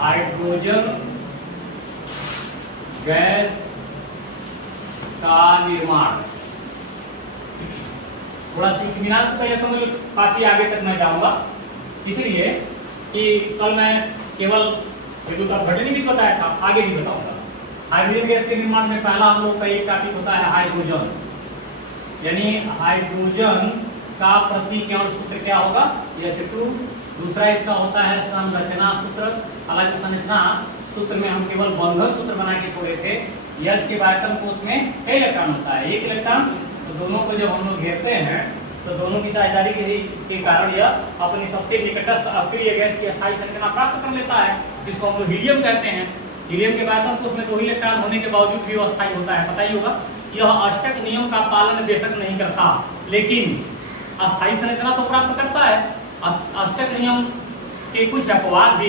Hydrogen gas का निर्माण। थोड़ा सा इत्मीनान से तैयार समझ, काफी आगे तक मैं जाऊंगा, इसलिए कि कल मैं केवल विद्युत अपघटन भी बताया था, आगे भी बताऊंगा। हाइड्रोजन गैस के निर्माण में पहला हम लोग का एक टॉपिक होता है हाइड्रोजन, यानी हाइड्रोजन का प्रतिक्रियाण सूत्र क्या होगा, H2। दूसरा इसका होता है संरचना सूत्र। हालांकि संरचना सूत्र में हम केवल बंधन सूत्र बना के छोड़े थे। H के आयतन कोष में कई इलेक्ट्रॉन होता है, एक इलेक्ट्रॉन। तो दोनों को जब हम लोग घेरते हैं तो दोनों की साझेदारी के कारण यह अपनी सबसे निकटस्थ अक्रिय गैस की स्थायी संरचना प्राप्त कर लेता है, जिसको हम लोग हीलियम कहते हैं। हीलियम के आयतन कोष में 2 इलेक्ट्रॉन होने के बावजूद भी अस्थायी होता है, पता ही होगा। यह अष्टक नियम का पालन बेशक नहीं करता, लेकिन अस्थायी संरचना तो प्राप्त करता है। अष्टक नियम के कुछ अपवाद भी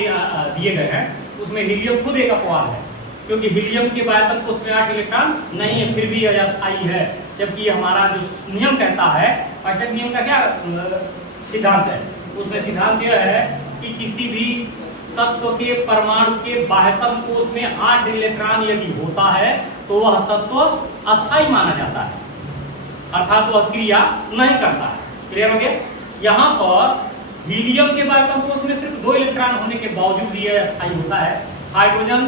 दिए गए हैं, उसमें हीलियम खुद एक अपवाद है, क्योंकि हीलियम के आयतन कोष में 8 इलेक्ट्रॉन नहीं है, फिर भी यह अस्थायी है। जबकि हमारा जो नियम कहता है, अष्टक नियम का क्या सिद्धांत है, उसमें सिद्धांत यह है कि किसी भी तत्व के परमाणु के बाह्यतम कोष में 8 इलेक्ट्रॉन यदि होता है तो वह तत्व अस्थायी माना जाता है, अर्थात वह क्रिया नहीं करता है। क्लियर हो गया? यहाँ पर हीलियम के बाह्यतम कोष में सिर्फ 2 इलेक्ट्रॉन होने के बावजूद यह अस्थायी होता है। हाइड्रोजन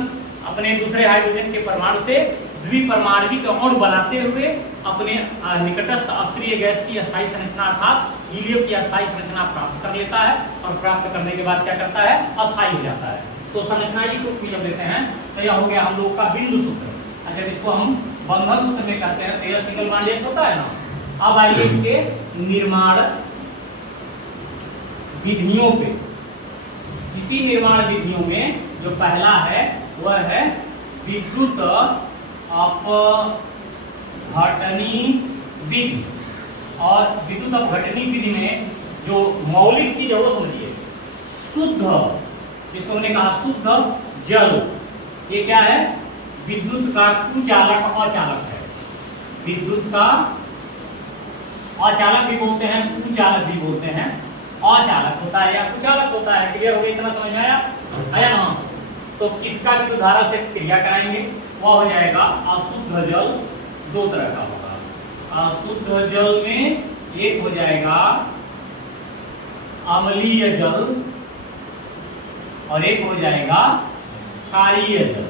अपने दूसरे हाइड्रोजन के परमाणु से द्विपरमाणविक अणु बनाते हुए अपने निकटस्थ अक्रिय गैस की अस्थायी संरचना अर्थात हीलियम की अस्थायी संरचना प्राप्त कर लेता है, और प्राप्त करने के बाद क्या करता है, अस्थायी हो जाता है। तो संरचना की सूत्र जब देते हैं तो यह हो गया हम लोग का बिंदु सूत्र। अच्छा, इसको हम बंधन सूत्र में कहते हैं, तो यह सिंगल बॉन्ड एक होता है ना। अब आइए इसके निर्माण विधियों पे। इसी निर्माण विधियों में जो पहला है वह है विद्युत अपघटनी विधि। और विद्युत अपघटनी विधि में जो मौलिक चीज है वो समझिए, शुद्ध, जिसको हमने कहा शुद्ध जल, ये क्या है, विद्युत का कुचालक अचालक है। विद्युत का अचालक भी बोलते हैं, कुचालक भी बोलते हैं। अचालक होता है या कुचालक होता है। क्लियर हो गया? इतना समझ में आया ना? तो किसका विद्युत धारा से क्रिया कराएंगे, वह हो जाएगा अशुद्ध जल। 2 तरह का होगा। अशुद्ध जल में एक हो जाएगा अम्लीय जल और एक हो जाएगा क्षारीय जल।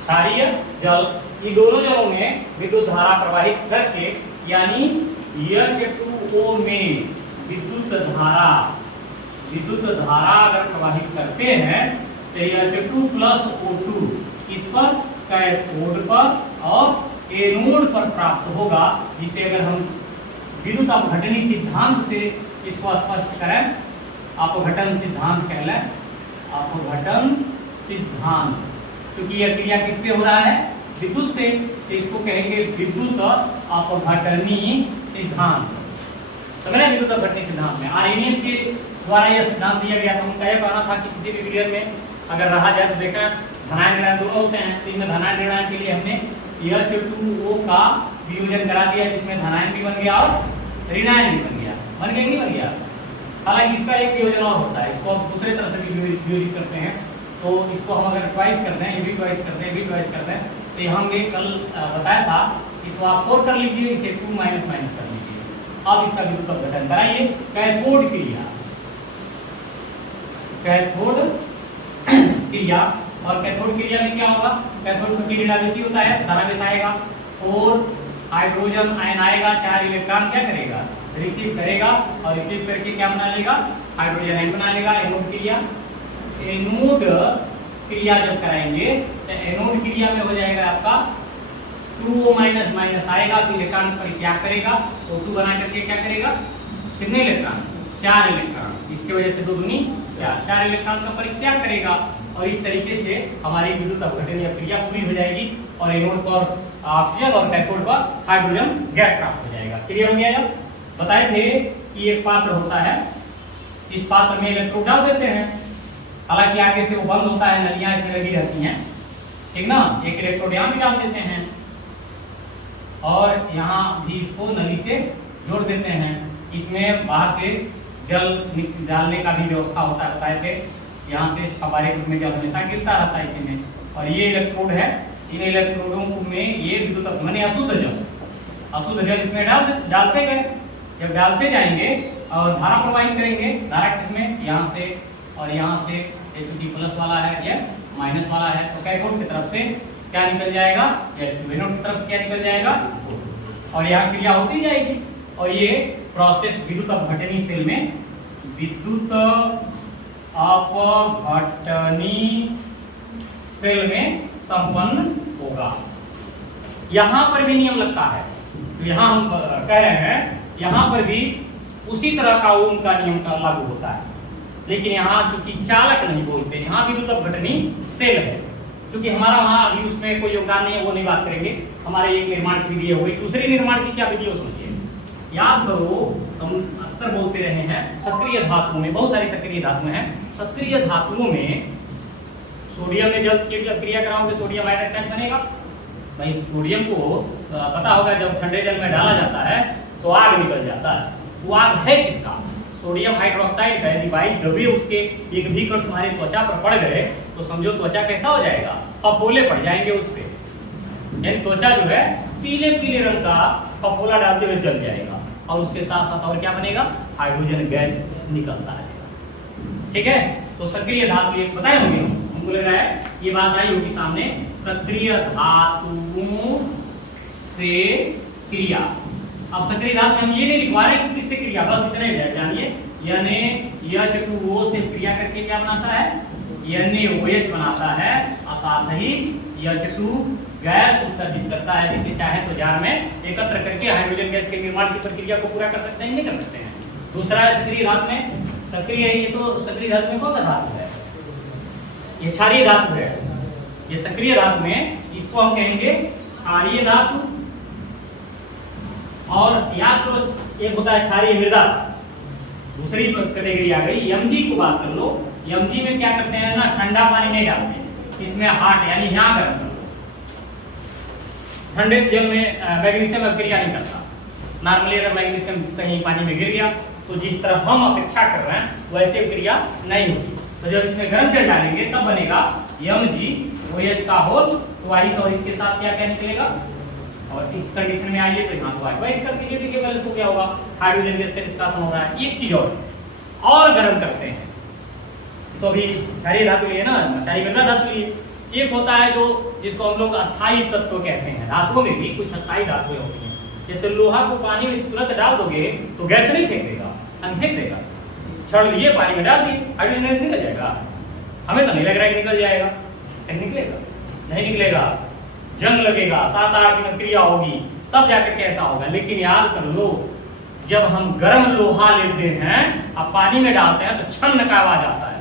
क्षारीय जल, ये दोनों जलों में विद्युत धारा प्रवाहित करके, यानी H2O में विद्युत धारा अगर प्रवाहित करते हैं तो H2 प्लस O2 इस पर कैथोड पर और एनोड पर प्राप्त होगा, जिसे अगर हम विद्युत अपघटनी सिद्धांत से इसको स्पष्ट करें, अपघटन सिद्धांत कह लें, अपघटन सिद्धांत, क्योंकि यह क्रिया किससे हो रहा है, विद्युत से, तो इसको कहेंगे विद्युत अपघटनी सिद्धांत। समझ रहे? विद्युत अपघटनी सिद्धांत में आर्यनियस के द्वारा यह सिद्धांत दिया गया था। उनका यह कहना था कि किसी भी विलयन में अगर रहा जाए तो देखा धनायन ऋणायन दोनों होते हैं, तो इनमें धनायन ऋणायन के लिए हमने H2O का वियोजन करा दिया, जिसमें धनायन भी बन गया और ऋणायन भी बन गया। बन गया नहीं बन गया? हालांकि इसका एक वियोजन और होता है, इसको हम दूसरे तरह से भी वियोजित करते हैं। तो इसको हम अगर ट्वाइस करते हैं, ये भी ट्वाइस करते हैं, ये भी ट्वाइस करते हैं, तो हमने कल बताया था, इसको आप 4 कर लीजिए, इसे 2 माइनस माइनस कर लीजिए। अब इसका विद्युत अपघटन कराइए। कैथोड क्रिया, कैथोड क्रिया, और कैथोड क्रिया में क्या होगा, कैथोड का ऋणावेशी होता है, धनावेश आएगा, 4 हाइड्रोजन आयन आएगा, 4 इलेक्ट्रॉन क्या करेगा, रिसीव करेगा, और रिसीव करके क्या बना लेगा, हाइड्रोजन आयन बना लेगा। एनोड क्रिया, एनोड क्रिया जब कराएंगे तो एनोड क्रिया में हो जाएगा आपका 2O माइनस माइनस आएगा, तो इलेक्ट्रॉन परित्याग करेगा, O2 बना करके क्या करेगा, कितने इलेक्ट्रॉन, 4 इलेक्ट्रॉन, इसकी वजह से 2 दूनी 4 इलेक्ट्रॉन का परित्याग करेगा, और इस तरीके से हमारी विद्युत अपघटन या क्रिया पूरी हो जाएगी, और एनोड पर ऑक्सीजन और कैथोड पर हाइड्रोजन गैस प्राप्त हो जाएगा। क्लियर हो गया? जब बताए थे कि एक पात्र होता है, इस पात्र में इलेक्ट्रोड डाल देते हैं, हालांकि आगे से वो बंद होता है, नलियां इसमें लगी रहती हैं, ठीक ना, एक इलेक्ट्रोड यहाँ भी डाल देते हैं और यहाँ भी इसको नली से जोड़ देते हैं। इसमें बाहर से जल डालने का भी व्यवस्था होता है, बताए थे। यहाँ से फव्वारे के रूप में जल हमेशा गिरता रहता है इसी में। और ये इलेक्ट्रोड है, इन इलेक्ट्रोडों में ये विद्युत मैंने अशुद्ध जल इसमें डालते गए। जब डालते जाएंगे और धारा प्रवाहित करेंगे, धारा किसमें, यहाँ से और यहाँ से, H2+ वाला है, यह माइनस वाला है, तो कैथोड की तरफ से क्या निकल जाएगा, एनोड की तरफ क्या निकल जाएगा, और यहाँ क्रिया होती जाएगी। और ये प्रोसेस विद्युत अपघटनी सेल में, विद्युत अपघटनी सेल में संपन्न होगा। यहाँ पर भी नियम लगता है, तो यहाँ हम कह रहे हैं यहाँ पर भी उसी तरह का ओम का नियम का लागू होता है, लेकिन यहाँ चूंकि चालक नहीं बोलते, यहाँ विद्युत अपघटनी सेल है। क्योंकि हमारा वहाँ अभी उसमें कोई योगदान नहीं है, वो नहीं बात करेंगे। हमारे एक निर्माण की विधि हो गई, दूसरे निर्माण की क्या विधि हो समझिए। याद करो, हम अक्सर बोलते रहे हैं सक्रिय धातुओं में, बहुत सारी सक्रिय धातुएं हैं। सक्रिय धातुओं में सोडियम में जब क्रिया कराओगे सोडियम हाइड्रोक्साइड बनेगा। भाई सोडियम को पता होगा जब ठंडे जल में डाला जाता है तो आग निकल जाता है। वो आग है किसका, सोडियम हाइड्रोक्साइड का। यदि वायु दबे उसके एक भी कण तुम्हारी त्वचा पर पड़ गए तो समझो त्वचा कैसा हो जाएगा, फफोले पड़ जाएंगे उस पे। यानी त्वचा जो है पीले पीले रंग का फफोला डालते हुए जल जाएगा, और उसके साथ साथ और क्या बनेगा, हाइड्रोजन गैस निकलता रहेगा। ठीक है, तो सक्रिय धातु एक बताए होंगे, हमको लग रहा है ये बात आई होगी सामने। सक्रिय धातुओं से क्रिया। अब सक्रिय धातु हम ये नहीं लिखवा रहे कि किससे क्रिया, बस इतना ही जानिए। यानी H2O से क्रिया करके क्या बनाता है, NaOH बनाता है, और साथ ही H2 गैस उत्सर्जित करता है, जिसे चाहे तो जार में एकत्र करके हाइड्रोजन गैस के निर्माण की प्रक्रिया को पूरा कर सकते हैं, नहीं कर सकते हैं। दूसरा है सक्रिय धातु में, सक्रिय है ये तो सक्रिय धातु में कौन सा धातु है, ये क्षारीय धातु है। ये सक्रिय धातु में इसको हम कहेंगे क्षारीय धातु। और या तो एक होता है क्षारीय मृदा, दूसरी कैटेगरी आ गई। Mg को बात कर लो, Mg में क्या करते हैं ना, ठंडा पानी नहीं डालते, इसमें हार्ड यानी यहाँ गर्म कर लो। ठंडे जल में मैग्नीशियम अभिक्रिया नहीं करता। नॉर्मली अगर मैग्नीशियम कहीं पानी में गिर गया तो जिस तरह हम अपेक्षा कर रहे हैं वैसे अभिक्रिया नहीं होती। तो जब इसमें गर्म जल डालेंगे तब बनेगा MgOH का होल, तो आइस और इसके साथ क्या क्या निकलेगा। और इस कंडीशन में आइए तो यहाँ तो आएगा, इसका देखिए बैलेंस हो गया होगा, हाइड्रोजन गैस का निष्कासन हो रहा है। एक चीज और गर्म करते हैं तो अभी क्षारीय धातु लिए ना, क्षारीय मृदा धातु लिए। एक होता है जो जिसको हम लोग अस्थायी तत्व कहते हैं। धातुओं में भी कुछ अस्थायी धातुएं होती हैं, जैसे लोहा को पानी में तुरंत डाल दोगे तो गैस नहीं फेंक देगा, फेंक देगा। छड़ लिए पानी में डाल दिए, हाइड्रोजन गैस निकल जाएगा। हमें तो नहीं लग रहा है कि निकल जाएगा, नहीं निकलेगा, नहीं निकलेगा, जंग लगेगा, 7-8 दिन क्रिया होगी तब जाकर के ऐसा होगा। लेकिन याद कर लो, जब हम गर्म लोहा लेते हैं अब पानी में डालते हैं तो छन्न का आवाज आता है,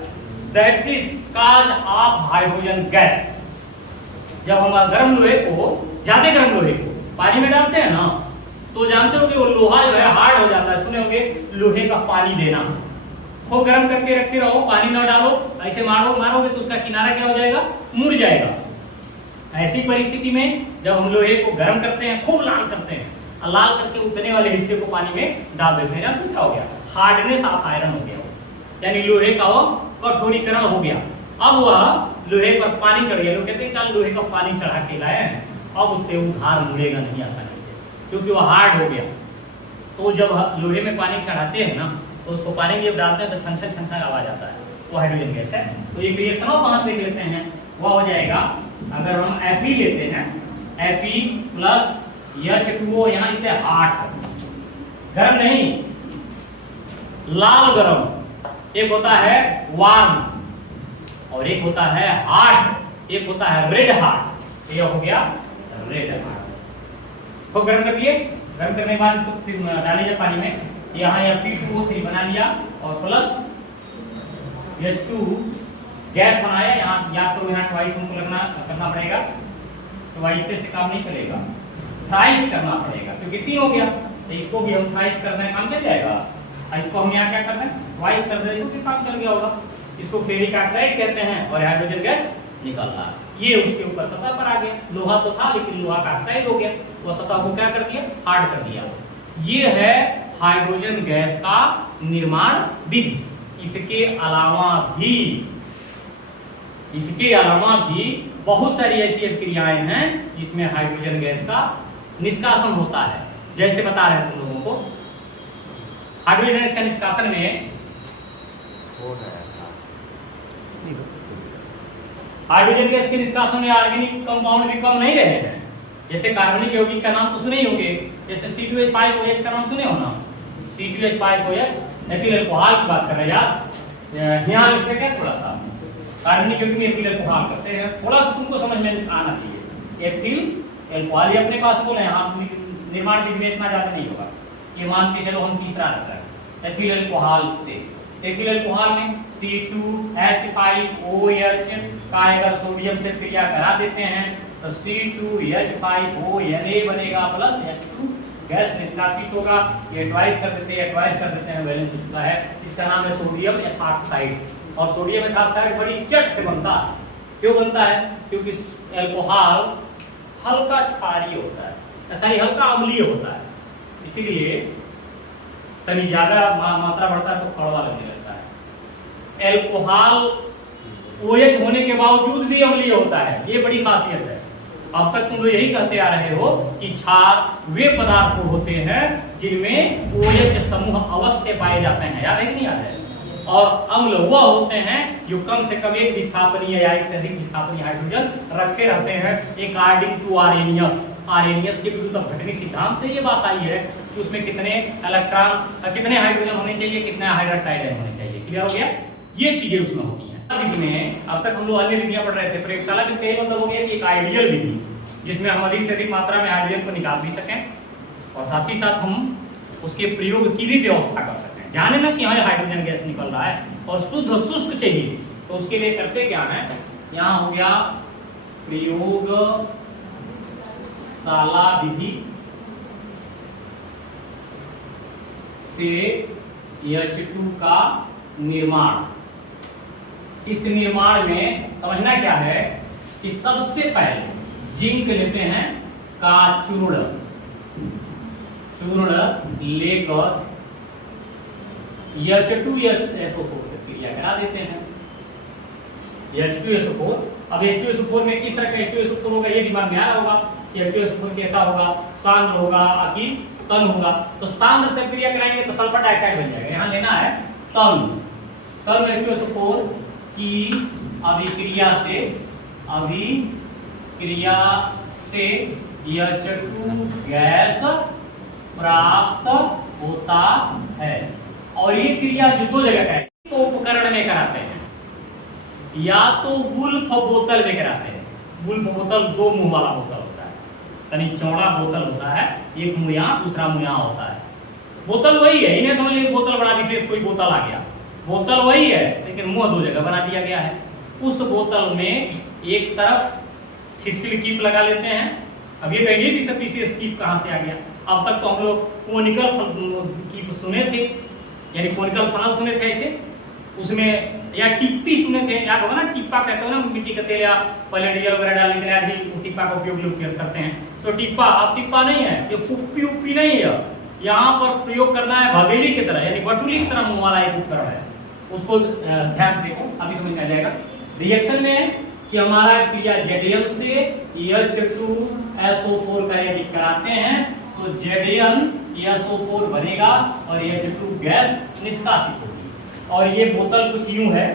that is cause of hydrogen gas. जब हम गर्म लोहे को, ज्यादा गर्म लोहे को पानी में डालते हैं ना, तो जानते हो कि वो लोहा जो है हार्ड हो जाता है। सुने होंगे लोहे का पानी देना, खूब गर्म करके रखते रहो, पानी ना डालो, ऐसे मारोगे तो उसका किनारा क्या हो जाएगा, मुड़ जाएगा। ऐसी परिस्थिति में जब हम लोहे को गर्म करते हैं, खूब लाल करते हैं, और लाल करके उतने वाले हिस्से को पानी में डाल देते हैं, जानते क्या हो गया, हार्डनेस ऑफ आयरन हो गया, यानी लोहे का वो कठोरीकरण हो गया। अब वह लोहे पर पानी चढ़ गया, लोग कहते हैं कल लोहे का पानी चढ़ा के लाए हैं, अब उससे उधार मुड़ेगा नहीं आसानी से, क्योंकि वो हार्ड हो गया। तो जब लोहे में पानी चढ़ाते हैं ना, तो उसको पानी में जब डालते हैं तो छन छन छन छन आवाज आता है, वो हाइड्रोजन गैस है। तो ये रिएक्शन कहाँ से लेते हैं, वह हो जाएगा अगर हम Fe लेते हैं, Fe प्लस H2O, यहाँ लिखते हैं हार्ड, गर्म नहीं, लाल गर्म। एक होता है वार्म और एक होता है हार्ड, एक होता है रेड हार्ड। ये हो गया रेड हार्ड। खूब गर्म कर दिए, गर्म करने के बाद इसको डालिए पानी में, यहाँ Fe2O3 बना लिया और प्लस H2 गैस बनाया। यहाँ या तो यहाँ ट्वाइस हमको करना पड़ेगा, ट्वाइस से काम नहीं चलेगा, थ्राइस करना पड़ेगा, क्योंकि 3 हो गया तो इसको भी हम थ्राइस करना है, काम चल जाएगा। इसको हम यहाँ क्या करना है, ट्वाइस कर दें, इससे काम चल गया होगा। इसको फेरिक ऑक्साइड कहते हैं और हाइड्रोजन गैस निकल रहा है। ये उसके ऊपर सतह पर आ गया, लोहा तो था लेकिन लोहा का ऑक्साइड हो गया, वो सतह को क्या कर दिया, हार्ड कर दिया। ये है हाइड्रोजन गैस का निर्माण विधि। इसके अलावा भी बहुत सारी ऐसी क्रियाएं हैं जिसमें हाइड्रोजन गैस का निष्कासन होता है। जैसे बता रहे हैं तुम लोगों को, हाइड्रोजन गैस का निष्कासन में हाइड्रोजन गैस के निष्कासन में ऑर्गेनिक कंपाउंड भी कम नहीं रहे हैं। जैसे कार्बनिक यौगिक का नाम तो सुने ही होंगे, जैसे C2H5OH का नाम सुने हो ना, C2H5OH एथिल अल्कोहल की बात कर रहे हैं यार। यहाँ लिखते क्या थोड़ा सा कार्बनिक यौगिक में एथिल अल्कोहल करते हैं, थोड़ा सा तुमको समझ में आना चाहिए। एथिल अल्कोहल अपने पास बोले, यहाँ निर्माण विधि में इतना ज्यादा नहीं होगा, ये मान के चलो हम तीसरा रहता है एथिल अल्कोहल से। एथिल अल्कोहल में C2H5OH का अगर सोडियम से क्रिया करा देते हैं तो C2H5ONA बनेगा प्लस H2 गैस निष्कासित होगा। ये ट्वाइस कर देते हैं बैलेंस होता है। इसका नाम है सोडियम एथॉक्साइड। और सोडियम एथॉक्साइड बड़ी चट से बनता है। क्यों बनता है? क्योंकि अल्कोहल हल्का क्षारीय होता है, ऐसा ही हल्का अम्लीय होता है, इसीलिए तनी ज्यादा मात्रा बढ़ता है तो कड़वा लगने लगता है। अल्कोहल OH होने के बावजूद भी अम्लीय होता है, ये बड़ी खासियत है। अब तक तुम लोग यही कहते आ रहे हो कि क्षार वे पदार्थ होते हैं जिनमें OH समूह अवश्य पाए जाते हैं, याद है कि नहीं याद है? और अम्ल वह होते हैं जो कम से कम एक विस्थापनीय या एक से अधिक विस्थापनीय हाइड्रोजन रखे रहते हैं। अकॉर्डिंग टू आर्रेनियस के विरुद्ध अपघटनी सिद्धांत से ये बात आई है कि उसमें कितने इलेक्ट्रॉन, कितने हाइड्रोजन होने चाहिए, कितने हाइड्रोक्साइड होने चाहिए। क्लियर हो गया? ये चीजें उसमें होती हैं। विधि में अब तक हम लोग अन्य विधियां पढ़ रहे थे। प्रयोगशाला विधि का यही मतलब हो गया कि एक आइडियल विधि जिसमें हम अधिक से अधिक मात्रा में हाइड्रोजन को निकाल भी सकें और साथ ही साथ हम उसके प्रयोग की भी व्यवस्था कर सकते हैं। जाने ना कि यहाँ हाइड्रोजन गैस निकल रहा है और शुद्ध शुष्क चाहिए, तो उसके लिए करते क्या है, यहाँ हो गया प्रयोगशाला विधि से H2 का निर्माण। इस निर्माण में समझना क्या है कि सबसे पहले जिंक लेते हैं का चूर्ण लेकर H2SO4 से क्रिया करा देते हैं। H2SO4, अब H2SO4 में किस तरह का H2SO4 होगा ये दिमाग में आ रहा होगा कि H2SO4 कैसा होगा, सांद्र होगा कि तन होगा। तो सांद्र से क्रिया कराएंगे तो सल्फर डाइऑक्साइड बन जाएगा। यहाँ लेना है तन H2SO4 की अभिक्रिया से H2 गैस प्राप्त होता है। और ये क्रिया जो दो जगह का है, तो उपकरण में कराते हैं या तो वुल्फ बोतल में कराते हैं। वुल्फ बोतल दो मुंह वाला बोतल होता है, तनी चौड़ा बोतल होता है, एक मुंह यहाँ दूसरा मुंह यहाँ होता है। बोतल वही है, इन्हें समझ लीजिए बोतल बड़ा विशेष कोई बोतल आ गया, बोतल वही है लेकिन मुंह दो जगह बना दिया गया है। उस बोतल में एक तरफ फिस्किल कीप लगा लेते हैं। अब ये कहिए कि सब विशेष कीप कहाँ से आ गया? अब तक तो हम लोग कोनिकल कीप सुने थे, यानी कोनिकल फनल सुने थे ऐसे, उसमें या टिप्पी सुने थे, याद होगा ना, टिप्पा कहते हो ना, मिट्टी का तेल या पहले डीजल वगैरह डालने के लिए भी टिप्पा का उपयोग लोग करते हैं। तो टिप्पा अब टिप्पा नहीं है, ये कुप्पी उप्पी नहीं है, यहाँ पर प्रयोग करना है भगेली की तरह, यानी बटुली की तरह मुंह वाला एक उपकरण है। उसको ध्यान से देखो, अभी समझ में आ जाएगा। रिएक्शन में कि हमारा क्रिया Zn से H2SO4 का यदि कराते हैं तो ZnSO4 बनेगा और H2 गैस निष्कासित होगी। और ये बोतल कुछ यूं है,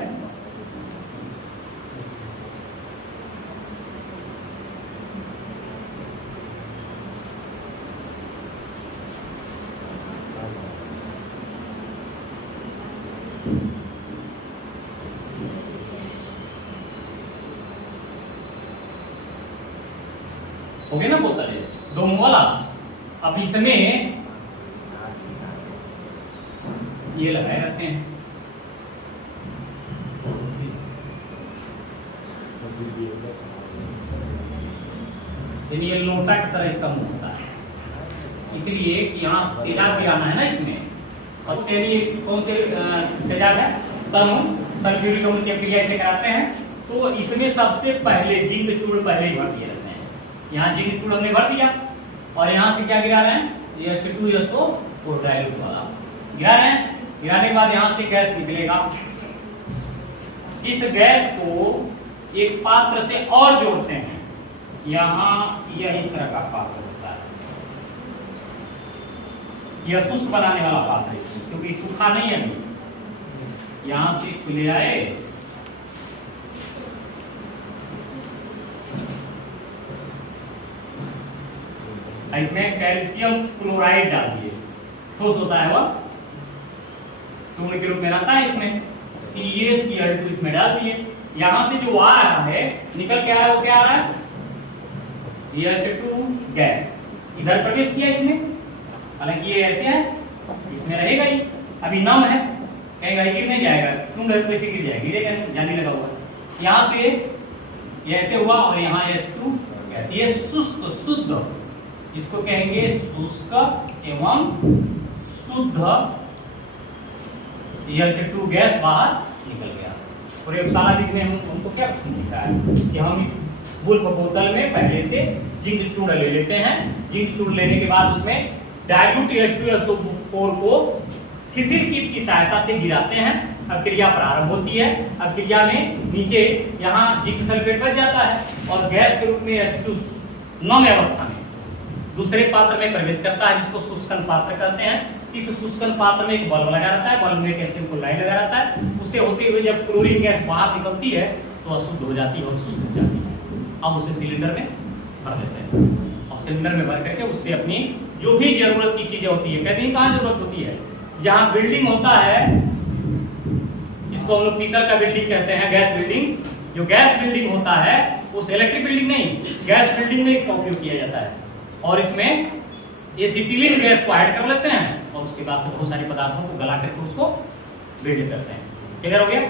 हो गया ना बोतल है दो मुंह वाला। अब इसमें ये लगाए रहते हैं, ये लोटा की तरह इसका मुंह होता है, इसलिए यहाँ तेजाब भी आना है ना इसमें। और कौन से तेजाब है? तनु सल्फ्यूरिक अम्ल की क्रिया से कराते हैं। तो इसमें सबसे पहले जिंक चूर्ण पहले ही भर दिए रहते हैं। यहाँ जिंक चूर्ण हमने भर दिया और यहाँ से क्या गिरा रहे हैं? H2SO4 वो डाइल्यूट वाला गिरा रहे हैं। गिराने के बाद यहां से गैस निकलेगा। इस गैस को एक पात्र से और जोड़ते हैं। यहां यह इस तरह का पात्र होता है, यह शुष्क बनाने वाला पात्र है, क्योंकि सूखा नहीं है अभी। यहां से इसको ले आए, इसमें कैल्शियम क्लोराइड डाल दिए, ठोस होता है वह, चूर्ण के रूप में रहता है। इसमें CaCl2 इसमें डाल दिए। यहां से जो आ रहा है निकल के आ रहा है, वो क्या आ रहा है? CH2 गैस इधर प्रवेश किया इसमें, हालांकि ये ऐसे है, इसमें रहेगा ही, अभी नम है, कहीं गिर नहीं जाएगा, चूर्ण कैसे गिर जाएगा, गिरेगा नहीं, जाने लगा हुआ। यहाँ से ये ऐसे हुआ और यहाँ H2 गैस, ये शुष्क शुद्ध, इसको कहेंगे शुष्क एवं शुद्ध H2 गैस बाहर निकल गया। प्रयोगशाला में हमको क्या लिखा है कि हम इस वुल्फ बोतल में पहले से जिंक चूर्ण ले लेते हैं। जिंक चूर्ण लेने के बाद उसमें डाइल्यूट H2SO4 को थिसिल कीट की सहायता से गिराते हैं। अब क्रिया प्रारंभ होती है। अब क्रिया में नीचे यहाँ जिंक सल्फेट बच जाता है और गैस के रूप में H2 नम अवस्था में दूसरे पात्र में प्रवेश करता है, जिसको शुष्कन पात्र कहते हैं। इस शुष्कन पात्र में एक बल्ब लगा रहता है, बल्ब में कैल्शियम क्लोराइड लगा रहता है। उससे होते हुए जब क्लोरीन गैस बाहर निकलती है तो अशुद्ध हो जाती है और शुष्क हो जाती है। अब उसे सिलेंडर में भर देते हैं और सिलेंडर में भर करके उससे अपनी जो भी जरूरत की चीजें होती है, कहते हैं कहाँ जरूरत होती है, जहाँ बिल्डिंग होता है, इसको हम लोग पीतल का बिल्डिंग कहते हैं, गैस बिल्डिंग। जो गैस बिल्डिंग होता है उस इलेक्ट्रिक बिल्डिंग नहीं, गैस बिल्डिंग में इसका उपयोग किया जाता है। और इसमें एसिटिलीन गैस को ऐड कर लेते हैं और उसके बाद से बहुत सारे पदार्थों को गला करके उसको बिल्ड करते हैं। क्लियर हो गया?